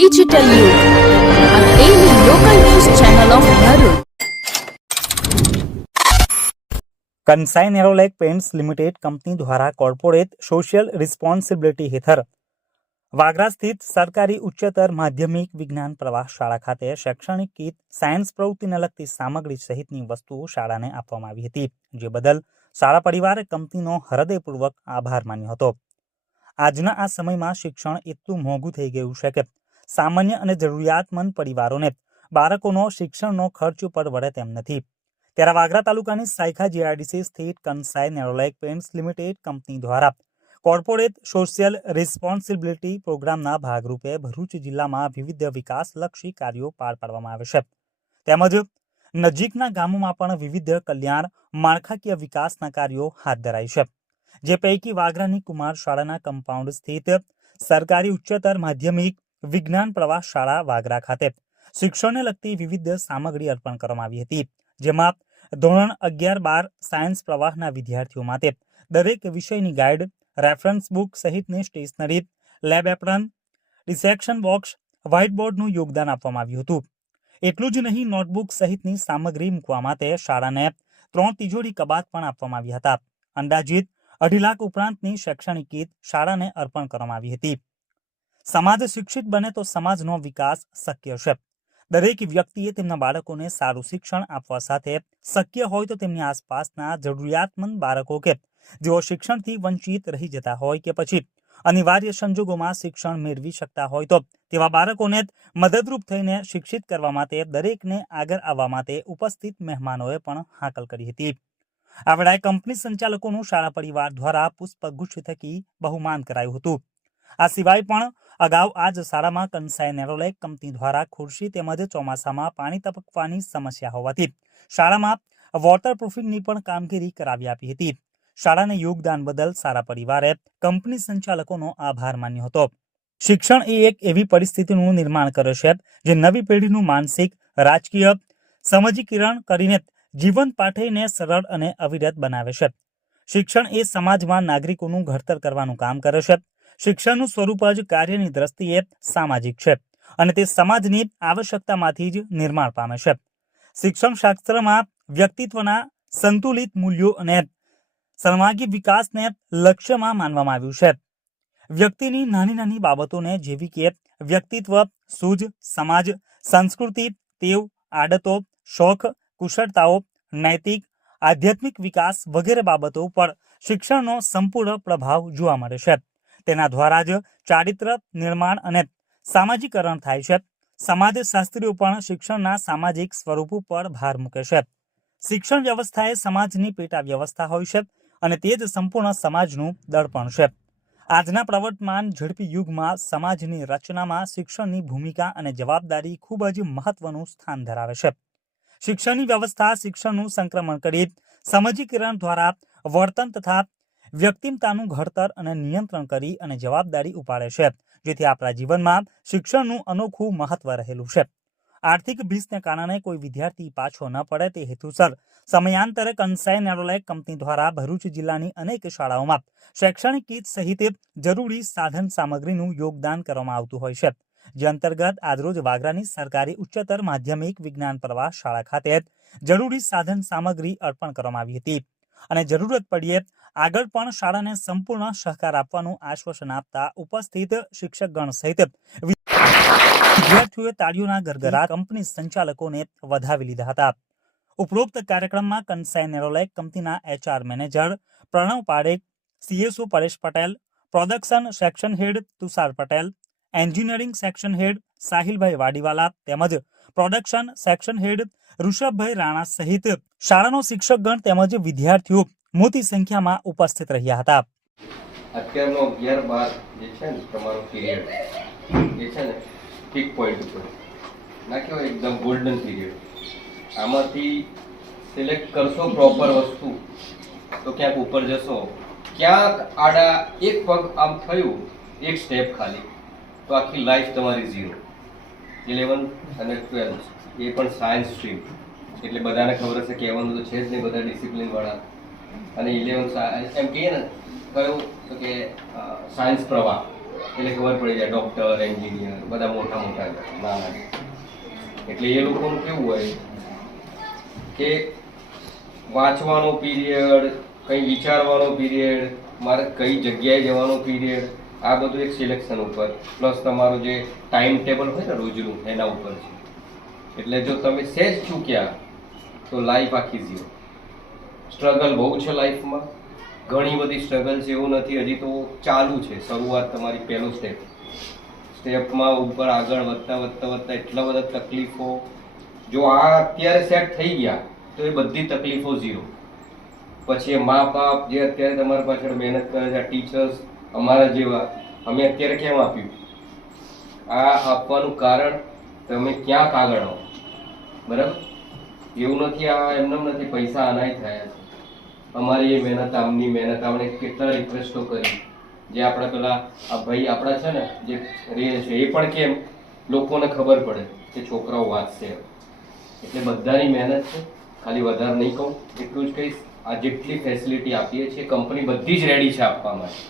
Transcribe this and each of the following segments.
Digital યુગ a daily local news channel of Bharuch. કંસાઈ Nerolac pants limited company દ્વારા corporate social responsibility હેઠળ વાગરા સ્થિત સરકારી ઉચ્ચતર માધ્યમિક વિજ્ઞાન પ્રવાહ શાળા ખાતે શૈક્ષણિક કીટ, સાયન્સ પ્રવૃત્તિને લગતી સામગ્રી સહિતની વસ્તુઓ શાળાને આપવામાં આવી હતી, જે બદલ શાળા પરિવારે કંપનીનો હૃદયપૂર્વક આભાર માન્યો હતો. આજના આ સમયમાં શિક્ષણ એટલું મોંઘું થઈ ગયું છે કે સામાન્ય અને જરૂરિયાતમંદ પરિવારોને બાળકોનો શિક્ષણનો ખર્ચ પરવડે તેમ નથી. ત્યારે વાગરા તાલુકાની સાયખા જીઆઈડીસી સ્થિત કંસાઈ નેરોલેક પેન્ટ્સ લિમિટેડ કંપની દ્વારા કોર્પોરેટ સોશિયલ રિસ્પોન્સિબિલિટી પ્રોગ્રામના ભાગરૂપે ભરૂચ જિલ્લામાં વિવિધ વિકાસલક્ષી કાર્યો પાર પાડવામાં આવે છે. તેમજ નજીકના ગામોમાં પણ વિવિધ કલ્યાણ માળખાકીય વિકાસના કાર્યો હાથ ધરાય છે. જે પૈકી વાગરાની કુમાર શાળાના કમ્પાઉન્ડ સ્થિત સરકારી ઉચ્ચતર માધ્યમિક વિજ્ઞાન પ્રવાહ શાળા વાગરા ખાતે શિક્ષણને લગતી વિવિધ સામગ્રી અર્પણ કરવામાં આવી હતી, જેમાં ધોરણ 11-12 સાયન્સ પ્રવાહના વિદ્યાર્થીઓ માટે દરેક વિષયની ગાઈડ, રેફરન્સ બુક સહિતની stationery, lab apron, dissection box, white બોર્ડનું યોગદાન આપવામાં આવ્યું હતું. એટલું જ નહીં, નોટબુક સહિતની સામગ્રી મૂકવા માટે શાળાને 3 તિજોરી કબાટ પણ આપવામાં આવ્યા હતા. અંદાજિત 2.5 લાખ ઉપરાંતની શૈક્ષણિક કીટ શાળાને અર્પણ કરવામાં આવી હતી. સમાજ શિક્ષિત બને તો સમાજનો વિકાસ શક્ય છે. દરેક વ્યક્તિએ તેમના બાળકોને સારું શિક્ષણ આપવા સાથે શક્ય હોય તો તેમની આસપાસના જરૂરિયાતમંદ બાળકો કે જેઓ શિક્ષણથી વંચિત રહી જતા હોય કે પછી અનિવાર્ય સંજોગોમાં શિક્ષણ મેળવી શકતા હોય તો તેવા બાળકોને મદદરૂપ થઈને શિક્ષિત કરવા માટે દરેકને આગળ આવવા માટે ઉપસ્થિત મહેમાનોએ પણ હાકલ કરી હતી. આ વેળાએ કંપની સંચાલકોનું શાળા પરિવાર દ્વારા પુષ્પગુચ્છ થકી બહુમાન કરાયું હતું. આ સિવાય પણ અગાઉ આ જ શાળામાં કંસાઈ નેરોલેક કંપની દ્વારા ખુરશી તેમજ ચોમાસામાં પાણી ટપકવાની સમસ્યા હોવાથી શાળામાં વોટરપ્રૂફિંગની પણ કામગીરી કરાવી આપી હતી. શાળાને યોગદાન બદલ શાળા પરિવારે કંપની સંચાલકોનો આભાર માન્યો હતો. શિક્ષણ એ એક એવી પરિસ્થિતિનું નિર્માણ કરે છે જે નવી પેઢીનું માનસિક, રાજકીય સમજીકરણ કરીને જીવન પાઠઈને સરળ અને અવિરત બનાવે છે. શિક્ષણ એ સમાજમાં નાગરિકોનું ઘડતર કરવાનું કામ કરે છે. શિક્ષણનું સ્વરૂપ જ કાર્યની દ્રષ્ટિએ સામાજિક છે અને તે સમાજની આવશ્યકતામાંથી જ નિર્માણ પામે છે. શિક્ષણ શાસ્ત્રમાં વ્યક્તિત્વના સંતુલિત મૂલ્યો અને સર્વાંગી વિકાસને લક્ષ્યમાં માનવામાં આવ્યું છે. વ્યક્તિની નાની નાની બાબતોને જેવી કે વ્યક્તિત્વ, સૂઝ, સમાજ, સંસ્કૃતિ, ટેવ, આદતો, શોખ, કુશળતાઓ, નૈતિક, આધ્યાત્મિક વિકાસ વગેરે બાબતો પર શિક્ષણનો સંપૂર્ણ પ્રભાવ જોવા મળે છે. તેના દ્વારા જ ચારિત્ર નિર્માણ અને સામાજિકરણ થાય છે. સમાજશાસ્ત્રીઓ પણ શિક્ષણના સામાજિક સ્વરૂપ પર ભાર મૂકે છે. શિક્ષણ વ્યવસ્થા એ સમાજની પેટા વ્યવસ્થા હોય છે અને તે જ સંપૂર્ણ સમાજનું દર્પણ છે. આજના પ્રવર્તમાન ઝડપી યુગમાં સમાજની રચનામાં શિક્ષણની ભૂમિકા અને જવાબદારી ખૂબ જ મહત્વનું સ્થાન ધરાવે છે. શિક્ષણની વ્યવસ્થા શિક્ષણનું સંક્રમણ કરી સમજીકરણ દ્વારા વર્તન તથા વ્યક્તિમતાનું ઘડતર અને નિયંત્રણ કરી અને જવાબદારી ઉપાડે છે, જેથી આપણા જીવનમાં શિક્ષણનું અનોખું મહત્વ રહેલું છે. આર્થિક ભીસને કારણે કોઈ વિદ્યાર્થી પાછો ન પડે તે હેતુસર સમયાંતરે કંસાઈ નેરોલેક કંપની દ્વારા ભરૂચ જિલ્લાની અનેક શાળાઓમાં શૈક્ષણિક કીટ સહિત જરૂરી સાધન સામગ્રીનું યોગદાન કરવામાં આવતું હોય છે. જે અંતર્ગત આજરોજ વાગરાની સરકારી ઉચ્ચતર માધ્યમિક વિજ્ઞાન પ્રવાહ શાળા ખાતે જરૂરી સાધન સામગ્રી અર્પણ કરવામાં આવી હતી અને જરૂરત પડીએ આગળ પણ શાળાને સંપૂર્ણ સહકાર આપવાનું આશ્વાસન આપતા ઉપસ્થિત શિક્ષકગણ સહિત વિદ્યાર્થીઓએ તાળીઓના ગરગરાટ કંપની સંચાલકોને વધાવી લીધા હતા. ઉપરોક્ત કાર્યક્રમમાં કંસાઈ નેરોલેક કંપનીના HR manager Pranav Parekh, CSO Paresh Patel, production section head Tushar Patel, engineering section head સાહિલભાઈ વાડીવાલા તેમજ પ્રોડક્શન સેક્શન હેડ ઋષભભાઈ રાણા સહિત શાળાનો શિક્ષકગણ તેમજ વિદ્યાર્થીઓ મોટી સંખ્યામાં ઉપસ્થિત રહ્યા હતા. અત્યારનો 11-12 જે છે ને તમારો પીરિયડ એ છે ને પીક પોઈન્ટ ઉપર નાખ્યો, એકદમ ગોલ્ડન પીરિયડ. આમાંથી સિલેક્ટ કરશો પ્રોપર વસ્તુ તો ક્યાંક ઉપર જશો, ક્યાંક આડા એક પગ આમ થયું, એક સ્ટેપ ખાલી, તો આખી લાઈફ તમારી 0. 11 અને 12 એ પણ સાયન્સ સ્ટ્રીમ, એટલે બધાને ખબર હશે, કહેવાનું તો છે જ નહીં, બધા ડિસિપ્લિનવાળા. અને 11 એમ કહીએ ને કયું તો કે સાયન્સ પ્રવાહ, એટલે ખબર પડી જાય ડૉક્ટર, એન્જિનિયર બધા મોટા મોટા નાના. એટલે એ લોકોનું કેવું હોય કે વાંચવાનો પીરિયડ, કંઈ વિચારવાનો પીરિયડ, મારે કઈ જગ્યાએ જવાનો પીરિયડ, આ બધું એક સિલેક્શન ઉપર પ્લસ તમારું જે ટાઈમ ટેબલ હોય ને રોજનું એના ઉપર છે. એટલે જો તમે સહેજ ચૂક્યા તો લાઈફ આખી ઝીરો. સ્ટ્રગલ બહુ છે લાઈફમાં, ઘણી બધી સ્ટ્રગલ છે, એવું નથી, હજી તો ચાલુ છે. શરૂઆત તમારી પહેલું સ્ટેપમાં ઉપર આગળ વધતા એટલા બધા તકલીફો. જો આ અત્યારે સેટ થઈ ગયા તો એ બધી તકલીફો ઝીરો. પછી એ મા બાપ જે અત્યારે તમારી પાછળ મહેનત કરે છે, ટીચર્સ અમારા જેવા, અમે અત્યારે કેમ આપ્યું? આ આપવાનું કારણ તમે ક્યાંક આગળ આવો, બરાબર? એવું નથી આ એમને નથી પૈસા આનાય થયા છે. અમારી એ મહેનત, આમની મહેનત, આપણે કેટલા રિક્વેસ્ટો કરી. જે આપણા પેલા આ ભાઈ આપણા છે ને જે રહે છે એ પણ કેમ લોકોને ખબર પડે કે છોકરાઓ વાંચશે. એટલે બધાની મહેનત છે. ખાલી વધારે નહીં કહું, એટલું જ કહીશ, આ જેટલી ફેસિલિટી આપીએ છીએ કંપની બધી જ રેડી છે આપવા માટે.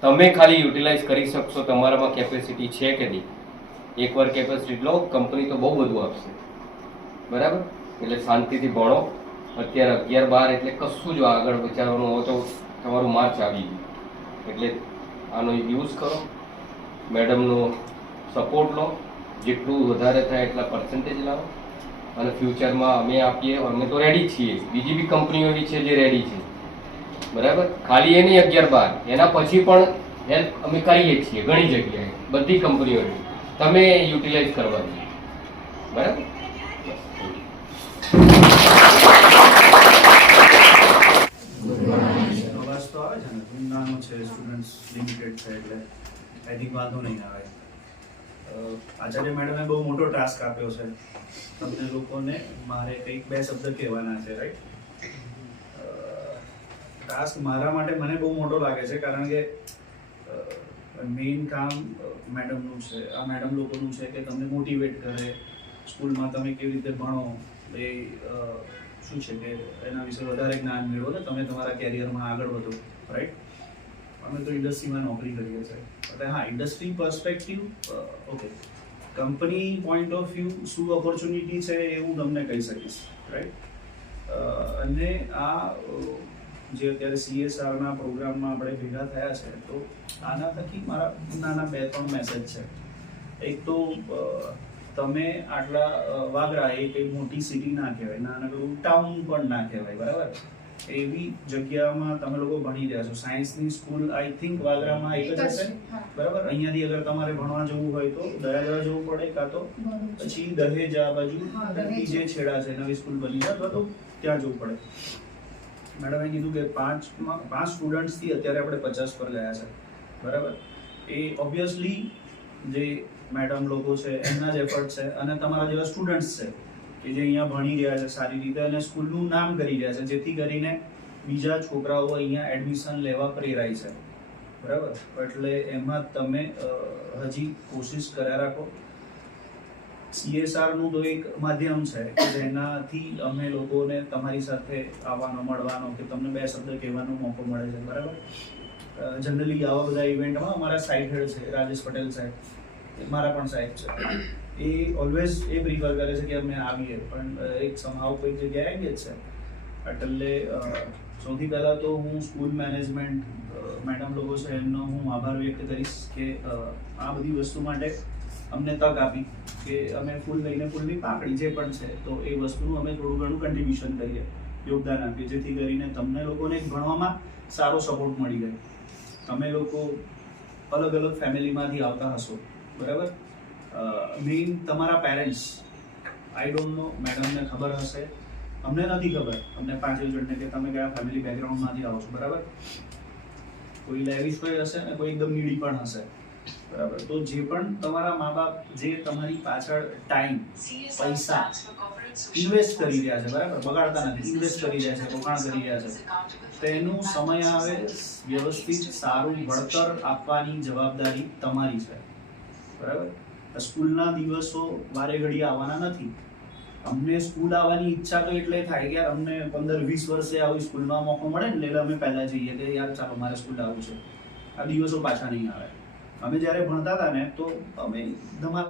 તમે ખાલી યુટિલાઇઝ કરી શકશો, તમારામાં કેપેસિટી છે કે નહીં. એકવાર કેપેસિટી લો, કંપની તો બહુ બધું આપશે, બરાબર? એટલે શાંતિથી ભણો. અત્યારે 11-12 એટલે કશું જ આગળ વિચારવાનું હોય તો તમારું માર્ચ આવી ગયું. એટલે આનો યુઝ કરો, મેડમનો સપોર્ટ લો, જેટલું વધારે થાય એટલા પર્સન્ટેજ લાવો. અને ફ્યુચરમાં અમે આપીએ, અમે તો રેડી છીએ. બીજી બી કંપનીઓ એવી છે જે રેડી છે, બરાબર? ખાલી એ નહીં 11-12, એના પછી પણ હેલ્પ અમે કરીએ છીએ ઘણી જગ્યાએ, બધી કંપનીઓની. તમે યુટિલાઇઝ કરવાની, બરાબર? અવાજ તો આવે છે ને, નાનો છે, સ્ટુડન્ટ્સ લિમિટેડ છે, એટલે આઈ થિંક વાંધો નહીં આવે. આચાર્ય મેડમે બહુ મોટો ટાસ્ક આપ્યો છે તમને લોકોને. મારે કંઈક 2 શબ્દ કહેવાના છે, રાઈટ? ટાસ્ક મારા માટે મને બહુ મોટો લાગે છે, કારણ કે મેઇન કામ મેડમનું છે, આ મેડમ લોકોનું છે કે તમને મોટિવેટ કરે. સ્કૂલમાં તમે કેવી રીતે ભણો એ શું છે કે એના વિશે વધારે જ્ઞાન મેળવો ને તમે તમારા કેરિયરમાં આગળ વધો, રાઈટ? અમે તો ઇન્ડસ્ટ્રીમાં નોકરી કરીએ છીએ, એટલે હા, industry perspective okay, company point of view શું ઓપોર્ચ્યુનિટી છે એ હું તમને કહી શકીશ, રાઈટ? અને આ જે અત્યારે CSRના પ્રોગ્રામમાં આપણે ભેગા થયા છે, તો આના થકી મારા નાના 2-3 મેસેજ છે. એક તો તમે આટલા વાગરા, એ કંઈ મોટી સિટી ના કહેવાય, નાનકડું ટાઉન પણ ના કહેવાય, બરાબર? એવી જગ્યામાં તમે લોકો ભણી રહ્યા છો. સાયન્સની સ્કૂલ આઈ થિંક વાગરામાં એક જ હશે, બરાબર? અહીંયાથી અગર તમારે ભણવા જવું હોય તો દયાગરા જવું પડે, કાં તો પછી દહેજ આ બાજુ જે છેડા છે નવી સ્કૂલ બની છે, અથવા તો ત્યાં જવું પડે. મેડમે કીધું કે 5 સ્ટુડન્ટ્સથી અત્યારે આપણે 50 પર ગયા છે, બરાબર? એ ઓબ્વિયસલી જે મેડમ લોકો છે એમના જ એફર્ટ છે, અને તમારા જેવા સ્ટુડન્ટ્સ છે કે જે અહીંયા ભણી રહ્યા છે સારી રીતે અને સ્કૂલનું નામ કરી રહ્યા છે, જેથી કરીને બીજા છોકરાઓ અહીંયા એડમિશન લેવા પ્રેરાય છે, બરાબર? એટલે એમાં તમે હજી કોશિશ કર્યા રાખો. CSRનું તો એક માધ્યમ છે કે જેનાથી અમે લોકોને તમારી સાથે આવવાનો, મળવાનો, કે તમને 2 શબ્દ કહેવાનો મોકો મળે છે, બરાબર? જનરલી આવા બધા ઇવેન્ટમાં અમારા સાઇટ હેડ છે રાજેશ પટેલ સાહેબ, મારા પણ સાહેબ છે, એ ઓલવેઝ એ પ્રિફર કરે છે કે અમે આવીએ, પણ એક સમહાવ કોઈ જગ્યાએ આવીએ જ છે. એટલે સૌથી પહેલાં તો હું સ્કૂલ મેનેજમેન્ટ મેડમ લોકો છે એમનો હું આભાર વ્યક્ત કરીશ કે આ બધી વસ્તુ માટે અમને તક આપી કે અમે ફૂલ લઈને ફૂલની પાકડી જે પણ છે તો એ વસ્તુનું અમે થોડું ઘણું કન્ટ્રીબ્યુશન કરીએ, યોગદાન આપીએ, જેથી કરીને તમને લોકોને ભણવામાં સારો સપોર્ટ મળી જાય. તમે લોકો અલગ અલગ ફેમિલીમાંથી આવતા હશો, બરાબર? મેઇન તમારા પેરેન્ટ્સ, આઈ ડોન્ટ નો, મેડમને ખબર હશે, અમને નથી ખબર, અમને 5 જણને કે તમે કયા ફેમિલી બેકગ્રાઉન્ડમાંથી આવો છો, બરાબર? કોઈ લેવિશ કોઈ હશે ને કોઈ એકદમ નીડી પણ હશે, બરાબર? તો જે પણ તમારા મા બાપ જે તમારી પાછળ ટાઈમ, પૈસા ઇન્વેસ્ટ કરી રહ્યા છે, બરાબર? બગાડતા નથી, ઇન્વેસ્ટ કરી રહ્યા છે, રોકાણ કરી રહ્યા છે, તેનું સમય આવે વ્યવસ્થિત સારું વળતર આપવાની જવાબદારી તમારી છે, બરાબર? સ્કૂલના દિવસો વારે ઘડી આવવાના નથી. અમને સ્કૂલ આવવાની ઈચ્છા તો એટલે થાય કે યાર અમને 15-20 વર્ષે આવી સ્કૂલમાં મોકો મળે ને એટલે અમે પહેલા જઈએ કે યાર ચાલો મારે સ્કૂલ આવવું છે. આ દિવસો પાછા નહીં આવે. અમે જ્યારે ભણતા હતા ને તો અમે ધમાલ